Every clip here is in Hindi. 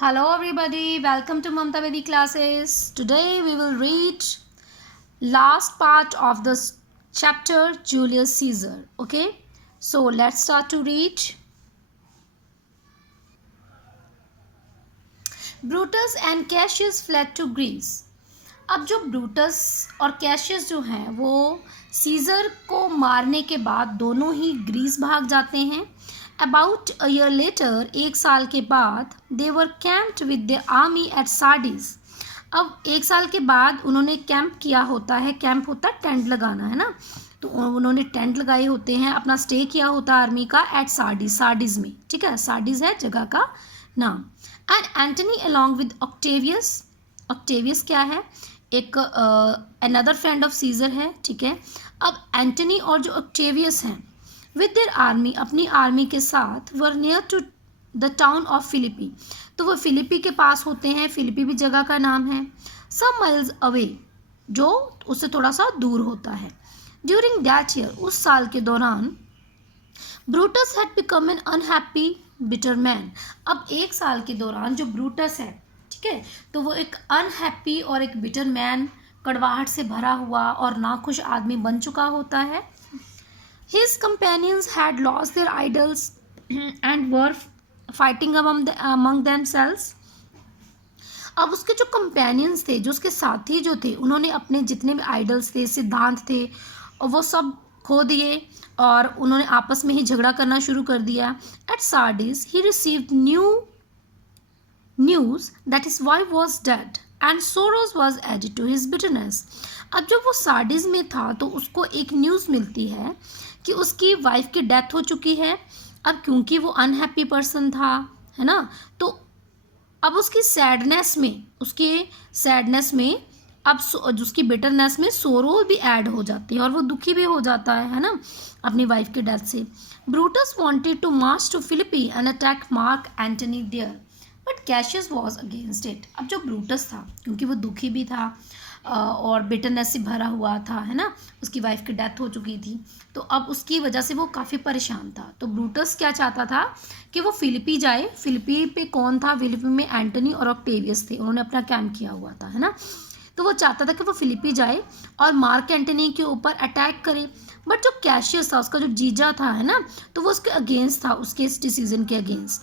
Hello everybody, welcome to Mamta Vedi classes. Today we will read last part of this chapter Julius Caesar. Okay, so let's start to read. Brutus and Cassius fled to Greece. अब जो ब्रूटस और कैशियस जो हैं वो सीजर को मारने के बाद दोनों ही ग्रीस भाग जाते हैं. अबाउट अ ईयर लेटर, एक साल के बाद, they were camped with the army at Sardis. अब एक साल के बाद उन्होंने कैंप किया होता है. कैंप होता है टेंट लगाना, है ना. तो उन्होंने टेंट लगाए होते हैं, अपना स्टे किया होता है आर्मी का एट सार्डिस. सार्डिस में, ठीक है, सार्डिस है जगह का नाम. And Antony along with Octavius. Octavius क्या है? एक अनदर फ्रेंड ऑफ सीजर है, ठीक है. अब एंटनी और जो ऑक्टेवियस हैं विद देयर आर्मी, अपनी आर्मी के साथ, were near to the town of Philippi. तो वो फिलिपी के पास होते हैं. फिलिपी भी जगह का नाम है. सम माइल्स अवे, जो उससे थोड़ा सा दूर होता है. ड्यूरिंग दैट ईयर, उस साल के दौरान, Brutus had become an unhappy bitter man. अब एक साल के दौरान जो ब्रूटस है, ठीक है, तो वो एक अनहैप्पी और एक बिटर मैन, कड़वाहट से भरा हुआ और नाखुश आदमी बन चुका होता है. His companions had lost their idols and were fighting among themselves. अब उसके जो कंपेनियंस थे, जो उसके साथी जो थे, उन्होंने अपने जितने भी आइडल्स थे, सिद्धांत थे, और वो सब खो दिए और उन्होंने आपस में ही झगड़ा करना शुरू कर दिया. At Sardis he received news that his wife was dead and sorrows was added to his bitterness. अब जब वो सार्डिस में था तो उसको एक न्यूज़ मिलती है कि उसकी वाइफ की डेथ हो चुकी है. अब क्योंकि वो अनहैप्पी पर्सन था, है ना, तो अब उसकी सैडनेस में अब उसकी बिटरनेस में सोरो भी ऐड हो जाती है और वो दुखी भी हो जाता है ना, अपनी वाइफ की डेथ से. Brutus wanted to march to Philippi and attack Mark Antony there, but Cassius was against it. अब जो ब्रूटस था, क्योंकि वो दुखी भी था और बिटरनेस से भरा हुआ था, है ना, उसकी वाइफ की डेथ हो चुकी थी, तो अब उसकी वजह से वो काफ़ी परेशान था. तो ब्रूटस क्या चाहता था कि वो फिलिपी जाए. फिलिपी पे कौन था? फिलिपी में एंटनी और ऑक्टेवियस थे, उन्होंने अपना कैंप किया हुआ था, है ना. तो वो चाहता था कि वो फिलिपी जाए और मार्क एंटनी के ऊपर अटैक करे. बट जो कैशियस था, उसका जो जीजा था, है ना, तो वो उसके अगेंस्ट था, उसके इस डिसीजन के अगेंस्ट.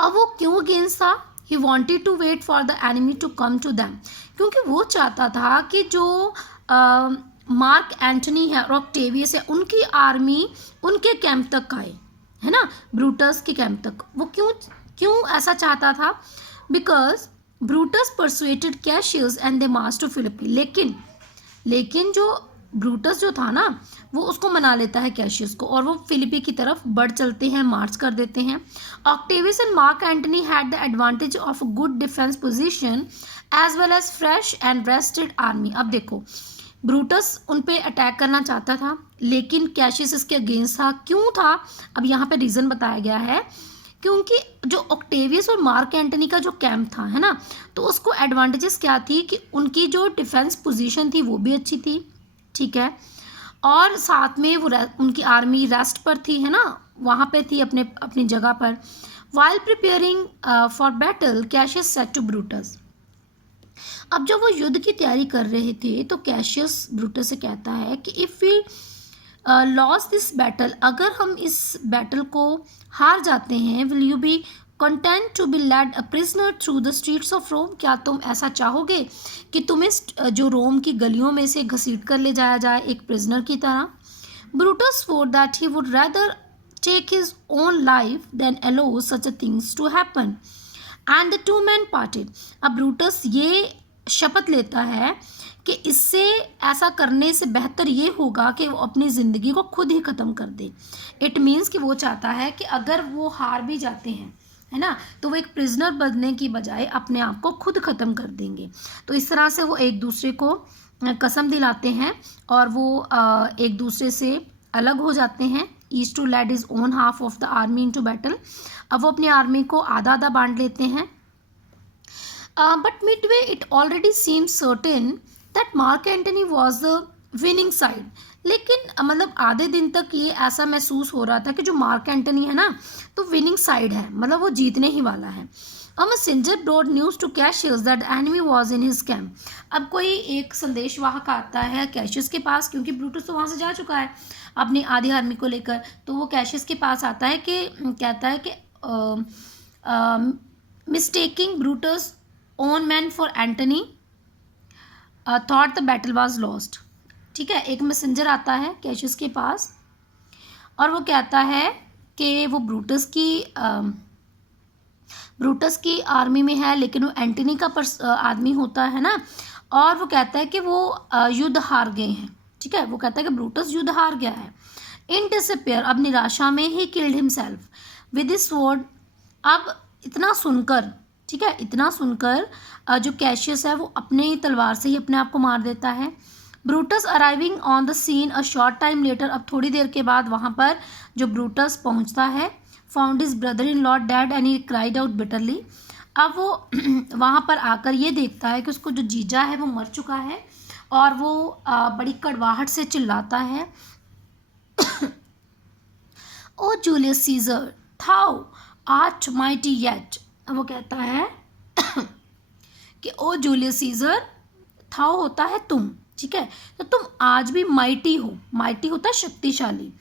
अब वो क्यों अगेंस्ट था? He wanted to wait for the enemy to come to them, क्योंकि वो चाहता था कि जो मार्क एंटनी है और ऑक्टेवियस है, उनकी आर्मी उनके कैंप तक आए, है ना, ब्रूटस के कैंप तक. वो क्यों ऐसा चाहता था? Because Brutus persuaded Cassius and they march to Philippi. लेकिन जो ब्रूटस जो था ना, वो उसको मना लेता है कैशियस को, और वो फिलिपी की तरफ बढ़ चलते हैं, मार्च कर देते हैं. Octavius and Mark Antony had the advantage of a good defence position as well as fresh and rested army. अब देखो, ब्रूटस उन पे अटैक करना चाहता था, लेकिन कैशियस इसके अगेंस्ट था. क्यों था? अब यहाँ पे रीज़न बताया गया है, क्योंकि जो ऑक्टेवियस और मार्क एंटनी का जो कैंप था, है ना, तो उसको एडवांटेजेस क्या थी कि उनकी जो डिफेंस पोजीशन थी वो भी अच्छी थी, ठीक है, और साथ में वो उनकी आर्मी रेस्ट पर थी, है ना, वहाँ पे थी अपनी जगह पर. While preparing for battle, Cassius said to Brutus. अब जब वो युद्ध की तैयारी कर रहे थे तो कैशियस ब्रूटस से कहता है कि if we lose this battle, अगर हम इस बैटल को हार जाते हैं, will you be content to be led a prisoner through the streets of Rome. क्या तुम ऐसा चाहोगे कि तुम्हें जो रोम की गलियों में से घसीट कर ले जाया जाए एक प्रिजनर की तरह? Brutus swore that he would rather take his own life than allow such a things to happen. And the two men parted. अब ब्रूटस ये शपथ लेता है कि इससे ऐसा करने से बेहतर ये होगा कि वो अपनी ज़िंदगी को खुद ही ख़त्म कर दे. इट मीन्स कि वो चाहता है कि अगर वो हार भी जाते हैं, है ना, तो वो एक प्रिजनर बनने की बजाय अपने आप को खुद ख़त्म कर देंगे. तो इस तरह से वो एक दूसरे को कसम दिलाते हैं और वो एक दूसरे से अलग हो जाते हैं. Each to lead his own half of the army into battle. अब वो अपनी आर्मी को आधा आधा बांट लेते हैं. But midway it already seem certain that Mark Antony was the winning side. लेकिन मतलब आधे दिन तक ये ऐसा महसूस हो रहा था कि जो मार्क एंटनी है ना, तो विनिंग साइड है, मतलब वो जीतने ही वाला है. A messenger brought news to Cassius that the enemy was in his camp. अब कोई एक संदेशवाहक आता है कैशियस के पास, क्योंकि ब्रूटस तो वहाँ से जा चुका है अपनी आधी आर्मी को लेकर, तो वो कैशियस के पास आता है कि कहता है कि mistaking Brutus own man for Antony thought the battle was lost. ठीक है, एक मैसेंजर आता है कैशियस के पास और वो कहता है कि वो ब्रूटस की आर्मी में है, लेकिन वो एंटनी का आदमी होता है ना, और वो कहता है कि वो युद्ध हार गए हैं। ठीक है, वो कहता है कि ब्रूटस युद्ध हार गया है। इन डिसअपियर, अब निराशा में he killed himself with this sword. अब इतना सुनकर, ठीक है, इतना सुनकर जो कैशियस है वो अपने ही तलवार से ही अपने आप को मार देता है। Brutus arriving on the scene a short time later, अब थोड़ी देर के बाद वहाँ पर जो ब्रूटस पहुँचता है, found his brother in law dead and he cried out bitterly. अब वो वहाँ पर आकर ये देखता है कि उसको जो जीजा है वो मर चुका है और वो बड़ी कड़वाहट से चिल्लाता है, O Julius Caesar thou art mighty yet. वो कहता है कि ओ जूलियस सीजर, थाउ होता है तुम, ठीक है, तो तुम आज भी माइटी हो। माइटी होता है शक्तिशाली।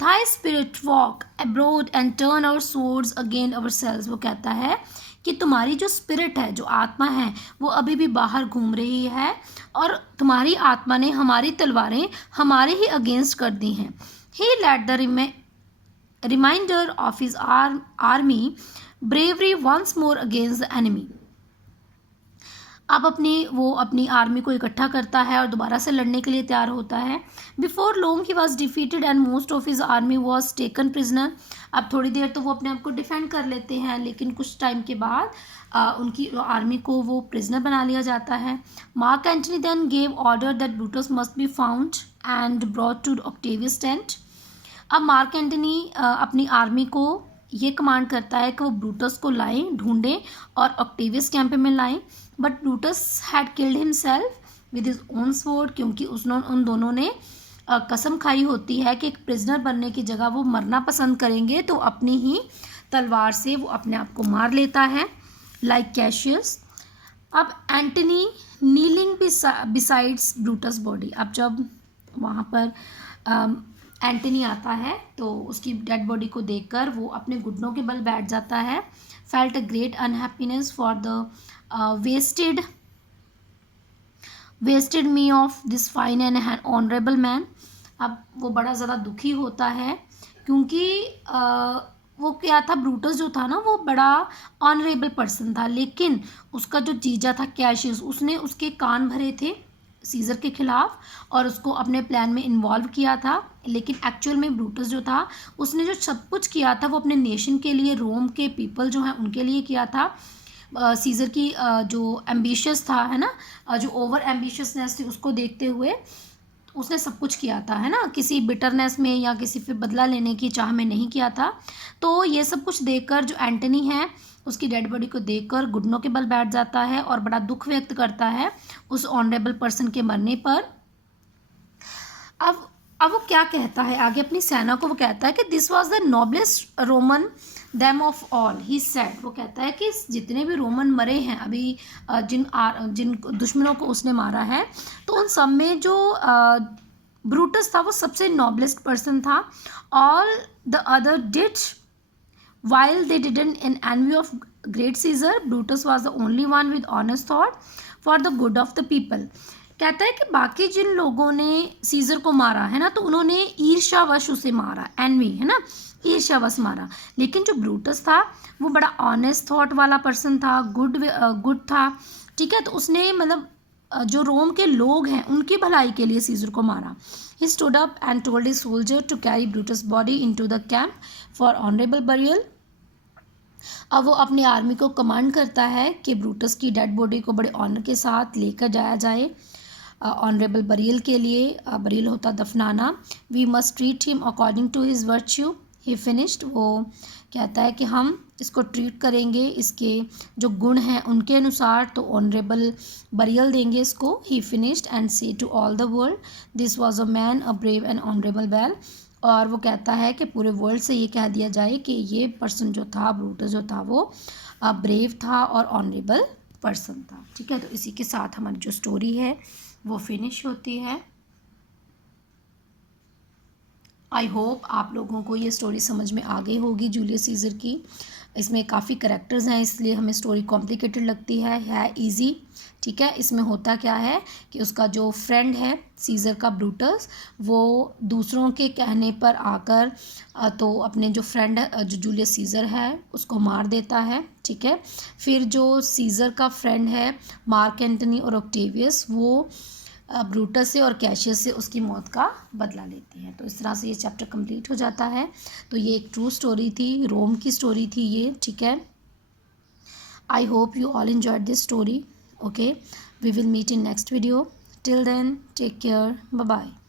Thy spirit walk abroad and turn our swords again our ourselves कहता है कि तुम्हारी जो स्पिरिट है, जो आत्मा है, वो अभी भी बाहर घूम रही है और तुम्हारी आत्मा ने हमारी तलवारें हमारे ही अगेंस्ट कर दी हैं। He let the reminder of his army bravery once more against the enemy. अब अपनी आर्मी को इकट्ठा करता है और दोबारा से लड़ने के लिए तैयार होता है। Before long he was defeated and most of his army was taken prisoner. अब थोड़ी देर तो वो अपने आप को डिफेंड कर लेते हैं, लेकिन कुछ टाइम के बाद उनकी आर्मी को वो प्रिजनर बना लिया जाता है। Mark Antony then gave order that Brutus must be found and brought to Octavius tent. अब मार्क एंटनी अपनी आर्मी को ये कमांड करता है कि वो ब्रूटस को लाएं, ढूंढें और ऑक्टेवियस कैंप में लाएं। But Brutus had killed himself with his own sword, क्योंकि उन दोनों ने कसम खाई होती है कि एक प्रिजनर बनने की जगह वो मरना पसंद करेंगे, तो अपनी ही तलवार से वो अपने आप को मार लेता है, लाइक कैशियस। अब Antony kneeling besides Brutus body. अब जब वहाँ पर एंटनी आता है तो उसकी डेड बॉडी को देखकर वो अपने घुटनों के बल बैठ जाता है। Felt a great unhappiness for the wasted me of this fine and honourable man. अब वो बड़ा ज़्यादा दुखी होता है क्योंकि वो क्या था, ब्रूटस जो था ना वो बड़ा ऑनरेबल पर्सन था, लेकिन उसका जो जीजा था कैशियस, उसने उसके कान भरे थे सीजर के खिलाफ और उसको अपने प्लान में इन्वॉल्व किया था। लेकिन एक्चुअल में ब्रूटस जो था उसने जो सब कुछ किया था वो अपने नेशन के लिए, रोम के पीपल जो हैं उनके लिए किया था। सीजर की जो एम्बिशियस था, है ना, जो ओवर एम्बिशियसनेस थी उसको देखते हुए उसने सब कुछ किया था, है ना, किसी बिटरनेस में या किसी फिर बदला लेने की चाह में नहीं किया था। तो ये सब कुछ देखकर जो एंटनी है उसकी डेड बॉडी को देखकर घुटनों के बल बैठ जाता है और बड़ा दुख व्यक्त करता है उस ऑनरेबल पर्सन के मरने पर। अब वो क्या कहता है आगे अपनी सेना को, वो कहता है कि this was the noblest Roman them of all he said. वो कहता है कि जितने भी रोमन मरे हैं अभी, जिन दुश्मनों को उसने मारा है, तो उन सब में जो ब्रूटस था वो सबसे नोबलेस्ट पर्सन था। All the other did while they didn't in envy of great Caesar, Brutus was the only one with honest thought for the good of the people। कहता है कि बाकी जिन लोगों ने सीजर को मारा है ना, तो उन्होंने ईर्ष्यावश उसे मारा, एनवी, है ना, ईर्ष्यावश मारा। लेकिन जो ब्रूटस था वो बड़ा ऑनेस्ट थॉट वाला पर्सन था, गुड था, ठीक है, तो उसने मतलब जो रोम के लोग हैं उनकी भलाई के लिए सीजर को मारा। He stood up and told his soldier to carry Brutus' body into the camp for honorable burial। अब वो अपनी आर्मी को कमांड करता है कि ब्रूटस की डेड बॉडी को बड़े ऑनर के साथ लेकर जाया जाए ऑनरेबल बरियल के लिए। बरियल होता दफनाना। We must treat him according to his virtue he finished. वो कहता है कि हम इसको ट्रीट करेंगे इसके जो गुण हैं उनके अनुसार, तो ऑनरेबल बरियल देंगे इसको। He finished and said to all the world this was a man a brave and honourable well. और वो कहता है कि पूरे वर्ल्ड से ये कह दिया जाए कि ये पर्सन जो था, ब्रूटस जो था, वो ब्रेव था और ऑनरेबल पर्सन था। ठीक है, तो इसी के साथ हमारी जो स्टोरी है वो फिनिश होती है। आई होप आप लोगों को ये स्टोरी समझ में आ गई होगी जूलियस सीज़र की। इसमें काफ़ी करैक्टर्स हैं, इसलिए हमें स्टोरी कॉम्प्लिकेटेड लगती है इजी। ठीक है, इसमें होता क्या है कि उसका जो फ्रेंड है सीज़र का, ब्रूटस, वो दूसरों के कहने पर आकर तो अपने जो फ्रेंड जो जूलियस सीज़र है उसको मार देता है। ठीक है, फिर जो सीज़र का फ्रेंड है मार्क एंटनी और ऑक्टेवियस, वो ब्रूटस से और कैशियस से उसकी मौत का बदला लेते हैं। तो इस तरह से ये चैप्टर कंप्लीट हो जाता है। तो ये एक ट्रू स्टोरी थी, रोम की स्टोरी थी ये। ठीक है, I hope you all enjoyed this story. Okay, we will meet in next video. Till then, take care. Bye bye.